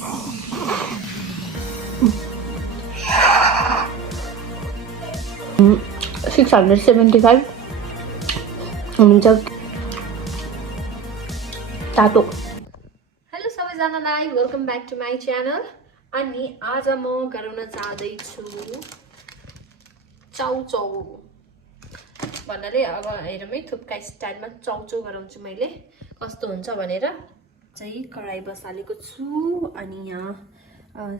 $675 हुन्छ तातो। हेलो सबैजनालाई, welcome back to my channel. अनि आज म गराउन चाहदैछु चाउचाउ भन्नाले अब हेरौँ है थुप्का स्टाइलमा चाउचाउ गराउँछु मैले कस्तो हुन्छ भनेर। चाहिँ कराई बसालेको छु अनि यहाँ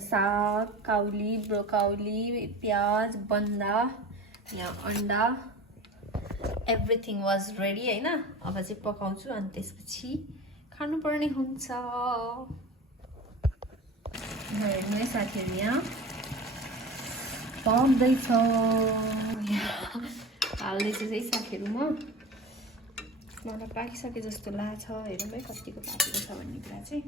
साग, काउली, ब्रोकाउली, प्याज, बन्दा, यहाँ अन्डा एभ्रिथिङ वाज रेडी हैन। अब चाहिँ पकाउँछु अनि त्यसपछि खानुपर्ने हुन्छ। हेर्नु साथीहरु यहाँ पाउँदैछ हाल्दैछु है साथीहरु। मलाई पाकिसके जस्तो लाग्छ। हेरौँ है कतिको पाकेको छ भन्ने कुरा चाहिँ।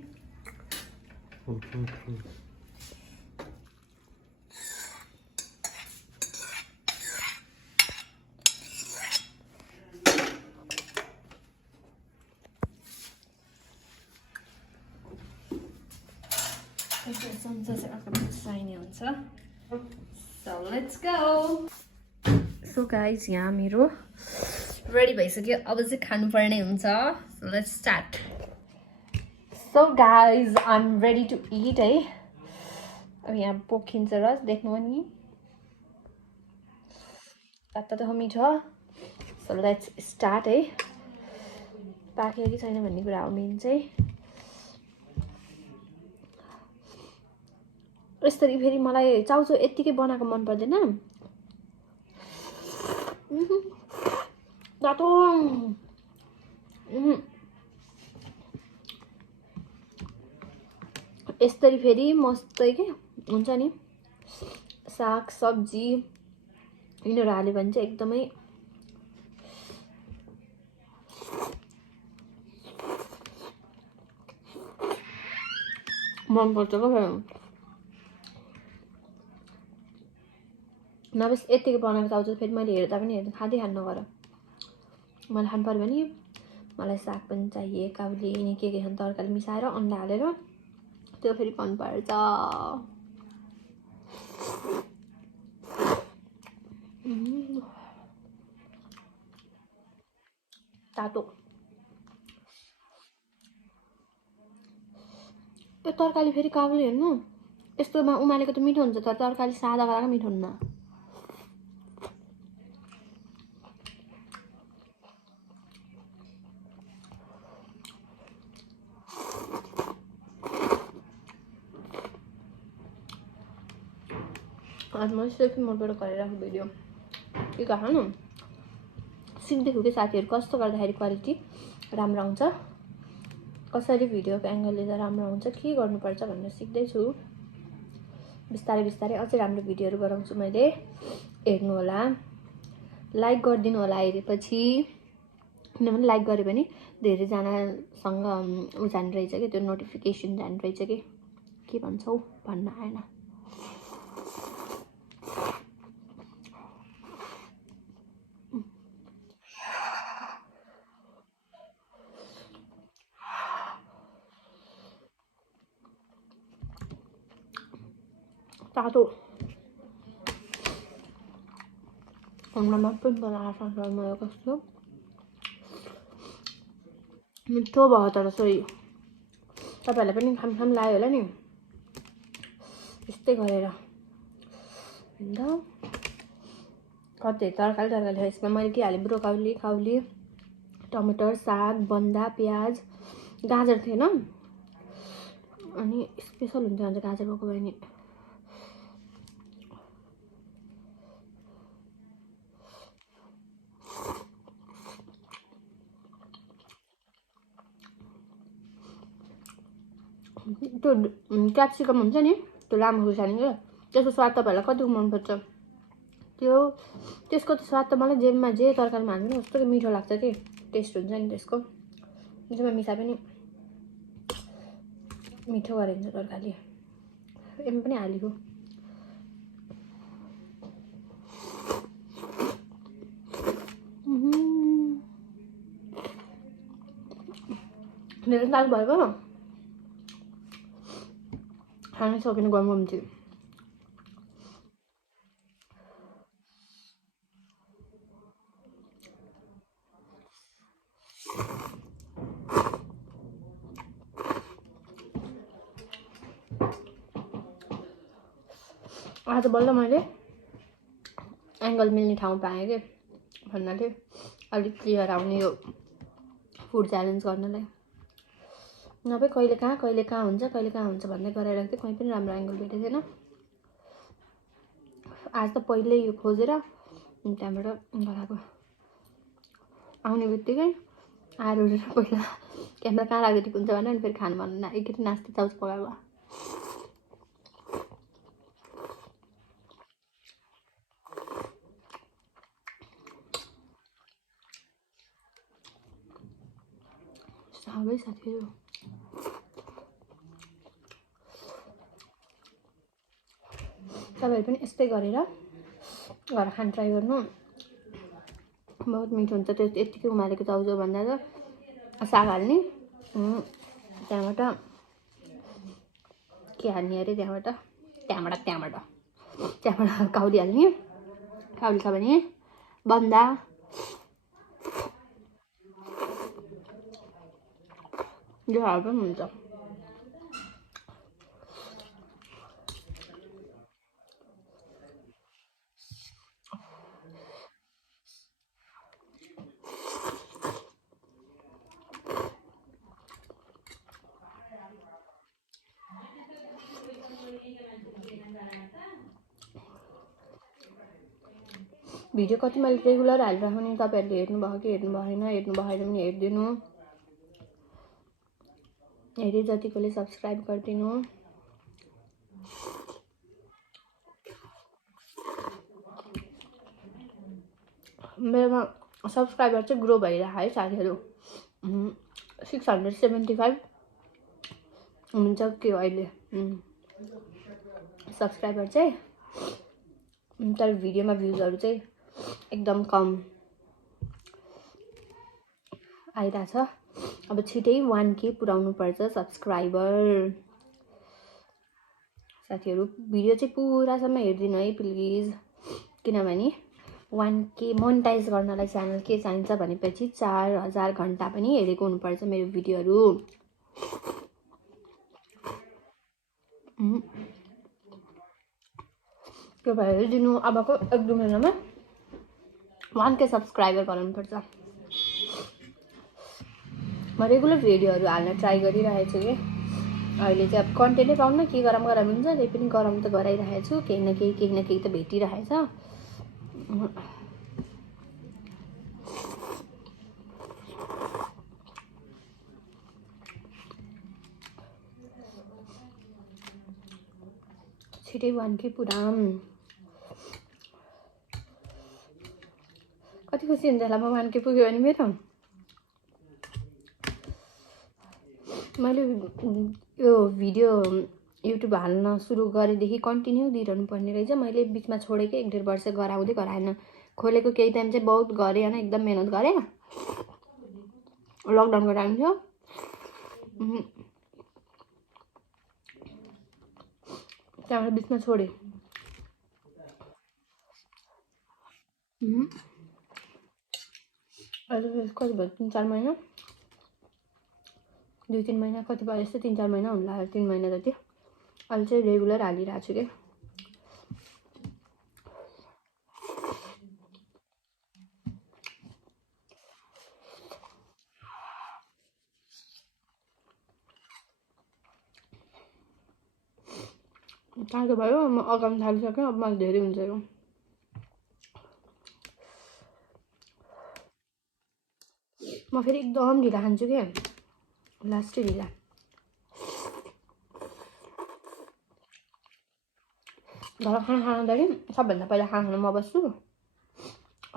चम्चा चाहिँ अर्को चाहिने हुन्छ। So let's go. So guys, यहाँ मेरो रेडी भइसक्यो। अब चाहिँ खानुपर्ने हुन्छ। So let's start. So guys, I'm ready to eat है। अब यहाँ पोखिन्छ रस देख्नु नि तातो मिठो। So let's start है। पाक्यो कि छैन भन्ने कुरा हो मेन चाहिँ। यसरी फेरि मलाई चाउचाउ यतिकै बनाएको मन पर्दैन। तातो यसरी फेरि मस्तै के हुन्छ नि साग सब्जी यिनीहरू हाल्यो भने चाहिँ एकदमै मन पर्छ क्या। नबस यतिकै बनाएको चाउचाउ फेरि मैले हेर्दा पनि खाँदै खानु नगर। मलाई खानु पर्यो भने मलाई साग पनि चाहिए, काउली अनि के खानु तरकारी मिसाएर अन्डा हालेर त्यो फेरि मन पर्छ। तातो यो तरकारी फेरि काउली हेर्नु यस्तोमा उमालेको त मिठो हुन्छ तर तरकारी सादा गराएको मिठो हुन्न। आज मैले सेल्फी मोडबाट गरिरहेको भिडियो के खानु सिक्दैछु कि साथीहरू कस्तो गर्दाखेरि क्वालिटी राम्रो आउँछ, कसरी भिडियोको एङ्गल लिँदा राम्रो आउँछ, के गर्नुपर्छ भनेर सिक्दैछु। बिस्तारै बिस्तारै अझै राम्रो भिडियोहरू गराउँछु मैले। हेर्नु होला, लाइक गरिदिनु होला हेरेपछि। किनभने लाइक गऱ्यो भने धेरैजनासँग उ जाने रहेछ कि त्यो नोटिफिकेसन जाने रहेछ कि के भन्छौ भन्न आएन। तातो हामीलाई पनि बनाएको छ मलाई कस्तो मिठो भयो तर सही तपाईँहरूलाई पनि खाम लाग्यो होला नि यस्तै गरेर। अन्त कति तरकारी यसमा मैले के हालेँ ब्रोकाउली, काउली, टमाटर, साग, बन्दा, प्याज, गाजर थिएन अनि स्पेसल हुन्छ भने गाजर भएको भयो नि। त्यो क्याप्सिकम हुन्छ नि त्यो लामो खुर्सानी क्या त्यसको स्वाद तपाईँहरूलाई कतिको मनपर्छ त्यसको त स्वाद त मलाई जेमा जे तरकारीमा हाल्नु कस्तो मिठो लाग्छ कि टेस्ट हुन्छ नि त्यसको। जेमा मिसा पनि मिठो गरिन्छ तरकारी एम पनि हालेको। मेरो दाल भएको खानै सकिने गम गम थियो। आज बल्ल मैले एङ्गल मिल्ने ठाउँ पाएँ कि भन्नाले अलिक क्लियर आउने यो फुड च्यालेन्ज गर्नलाई। नभए कहिले कहाँ हुन्छ भन्दै गराइरहेको थिएँ, कहीँ पनि राम्रो एङ्गल भेटेको थिएन। आज त पहिल्यै यो खोजेर त्यहाँबाट गराएको। आउने बित्तिकै आएर पहिला क्यामेरा कहाँ राख्दै ठिक हुन्छ भने अनि फेरि खानु भन्नु एकचोटि नाच्दै चाउच पकाएको। सबै साथीहरू तपाईँहरू पनि यस्तै गरेर घर खान ट्राई गर्नु, बहुत मिठो हुन्छ। त्यो यत्तिकै उमालेको चाउचाउ भन्दा त साग हाल्ने, त्यहाँबाट के हाल्ने अरे, त्यहाँबाट काउली हाल्ने, काउली छ भने बन्दा, यो हाल्दा पनि हुन्छ। भिडियो कति मैले रेगुलर हालिराख्नु, तपाईँहरूले हेर्नुभयो कि हेर्नु भएन, हेर्नु भएन भने हेरिदिनु, हेरे जतिकोले सब्सक्राइब गरिदिनु। मेरोमा सब्सक्राइबर चाहिँ ग्रो भइरहेको है साथीहरू, 675 हुन्छ के हो अहिले सब्सक्राइबर चाहिँ। तर भिडियोमा भ्युजहरू चाहिँ एकदम कम आइरहेछ। अब छिटै 1K पुर्याउनु पर्छ सब्सक्राइबर। साथीहरू भिडियो चाहिँ पुरासम्म हेरिदिनु है प्लिज, किनभने 1K मोनेटाइज गर्नलाई च्यानल के चाहिन्छ भनेपछि 4000 घन्टा पनि हेरेको हुनुपर्छ मेरो भिडियोहरू। त्यो भएर दिनु अबको 1-2 महिनामा 1K सब्सक्राइबर बनाउनुपर्छ। म रेगुलर भिडियोहरू हाल्न ट्राई गरिरहेको छु कि अहिले चाहिँ अब कन्टेन्टै पाउन के गरम हुन्छ, त्यही पनि गरम त गराइरहेको छु, केही न केही त भेटिरहेछ। छिटै 1K पुराम। कति खुसी हुन्छ होला म 1K पुग्यो भने मेरो। मैले यो भिडियो युट्युब हाल्न सुरु गरेदेखि कन्टिन्यू दिइरहनु पर्ने रहेछ। मैले बिचमा छोडेकै 1-1.5 वर्ष गराएन। खोलेको केही टाइम चाहिँ बहुत गरेँ होइन, एकदम मेहनत गरेँ। लकडाउनको टाइम थियो, त्यहाँबाट बिचमा छोडेँ। अहिले कति भयो, 3-4 महिना, 2-3 महिना कति भयो यस्तो, 3-4 महिना हुन लाग्यो, 3 महिना जति। अहिले चाहिँ रेगुलर हालिरहेको छु कि। तातो भयो, म अगाउन थालिसकेँ, अब मलाई धेरै हुन्छ यो। म फेरि एकदम ढिला खान्छु कि, लास्टै ढिला। घर खाना खाँदाखेरि सबभन्दा पहिला खाना म बस्छु,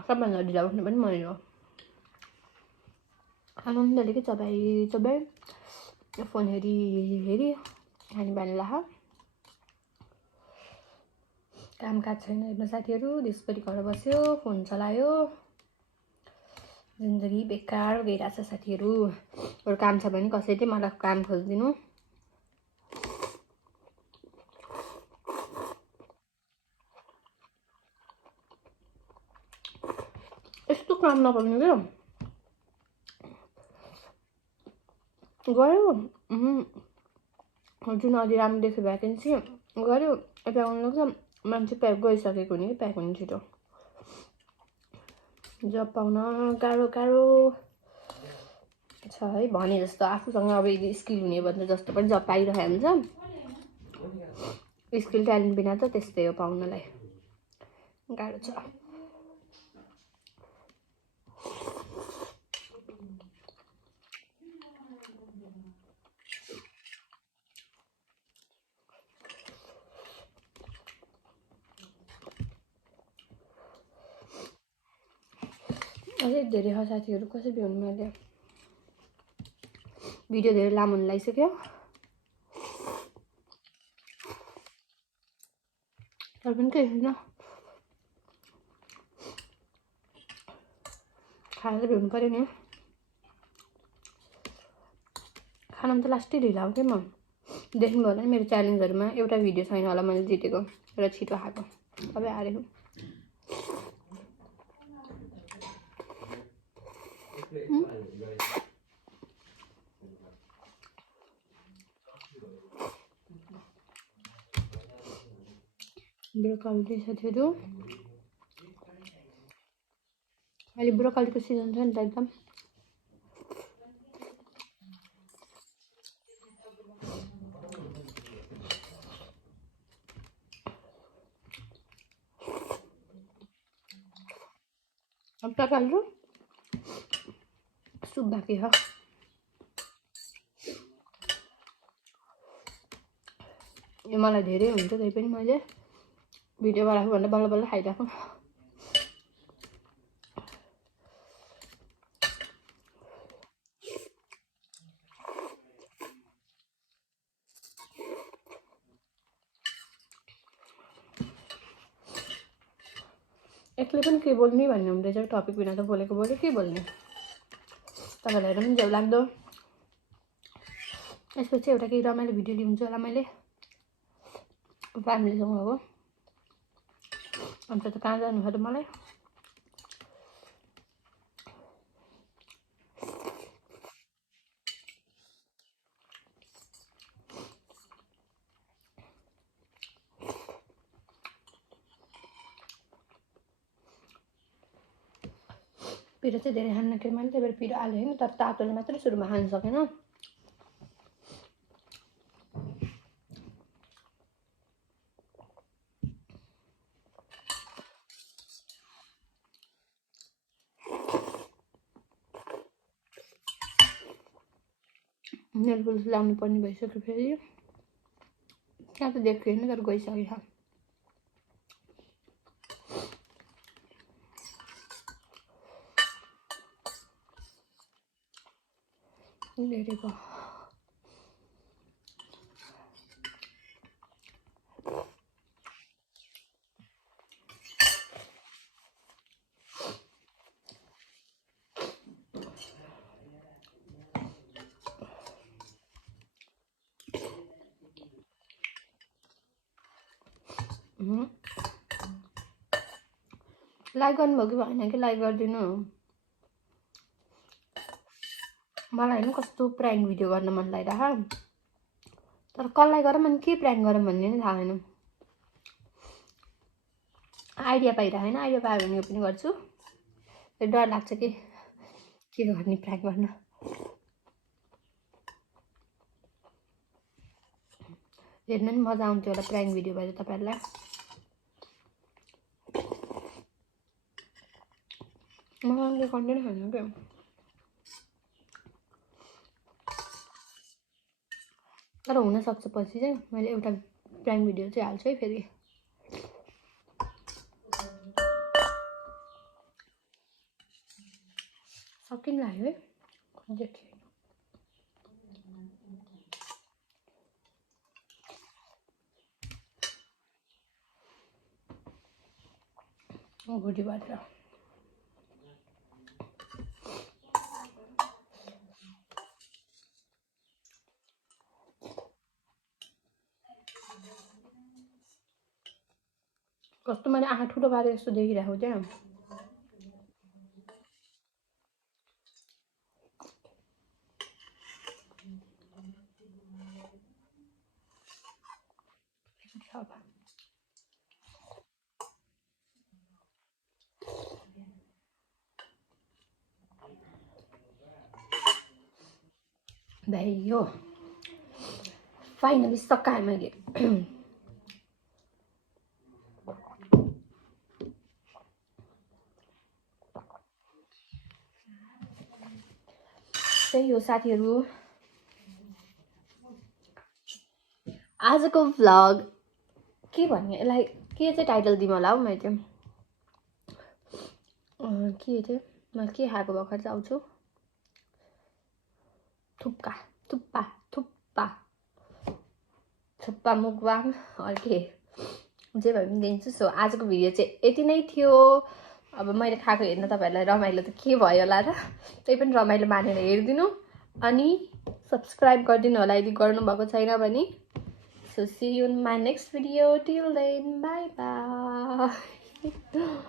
सबभन्दा ढिला बस्नु पनि मैले हो। आनन्दले कि चबाई फोन हेरी खाने बानी लाख। कामकाज छैन हेर्नु साथीहरू, देशभरि घर बस्यो, फोन चलायो, जिन्दगी बेकार गइरहेछ साथीहरू। अरू काम छ भने कसैले मलाई काम खोजिदिनु। काम नपाउने क्या गयो जुन अलि राम्रो देख्यो भ्याकेन्सी गऱ्यो प्याक गर्नु लाग्छ मान्छे प्याक गइसकेको हुने कि प्याक हुने छिटो जब पाउन गाह्रो गाह्रो छ है भने जस्तो आफूसँग अब यदि स्किल हुने भने जस्तो पनि जब पाइरहेको हुन्छ स्किल ट्यालेन्ट बिना त त्यस्तै हो पाउनलाई गाह्रो छ अझै धेरै साथीहरू कसरी भ्याउनु मैले भिडियो धेरै लामो हुन लागिसक्यो तर पनि केही छैन खाएर भ्याउनु पऱ्यो नि खाना त लास्टै ढिला हो क्या म देख्नुभयो होला नि मेरो च्यालेन्जहरूमा एउटा भिडियो छैन होला मैले जितेको र छिटो खाएको सबै हारेको ब्रोकाउली साथीहरू अहिले ब्रोकाउलीको सिजन छ नि त एकदम अब ब्रोकाउली सुप बाँकी छ यो मलाई धेरै हुन्छ त्यही पनि मैले भिडियो बनाएको भन्दा बल्ल बल्ल खाइरहेको एक्लै पनि के बोल्ने भन्ने हुँदैछ टपिक बिना त बोलेको बोल्यो के बोल्ने तपाईँलाई हेर्दा पनि झ्याउ लाग्दो यसपछि एउटा केही रमाइलो भिडियो ल्याउँछु होला मैले फ्यामिलीसँग हो अन्त त कहाँ जानु भयो त मलाई पिरो चाहिँ धेरै खान नखेर मैले त्यही भएर पिरो हाल्यो होइन तर तातोले मात्रै सुरुमा खान सकेन नेल पलिस लाउनु पर्ने भइसक्यो फेरि त्यहाँ त देखियो होइन तर गइसक्यो धेरै भयो लाइक गर्नुभयो कि भएन कि लाइक गरिदिनु मलाई होइन कस्तो प्राङ्क भिडियो गर्न मन लागिरहेको तर कसलाई गरौँ अनि के प्राङ्क गरौँ भन्ने नि थाहा छैन आइडिया पाइरहेको होइन आइडिया पायो भने यो पनि गर्छु डर लाग्छ कि के गर्ने प्राङ्क गर्न हेर्न नि मजा आउँथ्यो होला प्राङ्क भिडियो भएर तपाईँहरूलाई मलाई कन्टेन्ट छैन क्या तर हुनसक्छ पछि चाहिँ मैले एउटा प्राङ्क भिडियो चाहिँ हाल्छु है फेरि सकिन लाग्यो है देखियो घुटी बाटेर कस्तो मैले आँखा ठुलो पारेर जस्तो देखिरहेको त्यहाँ अब भयो फाइनली सकाएँ मैले त्यही हो साथीहरू आजको भ्लग के भन्ने यसलाई के चाहिँ टाइटल दिउँ होला हौ मैले चाहिँ के थियो मैले के खाएको भर्खर चाहिँ आउँछु थुप्पा मुकबाङ के जे भए पनि दिन्छु सो आजको भिडियो चाहिँ यति नै थियो अब मैले खाएको हेर्न तपाईहरुलाई रमाइलो त के भयो होला र त्यही पनि रमाइलो मानेर हेरिदिनु अनि सब्स्क्राइब गरिदिनु होला यदि गर्नुभएको छैन भने so see you in my next video till then bye bye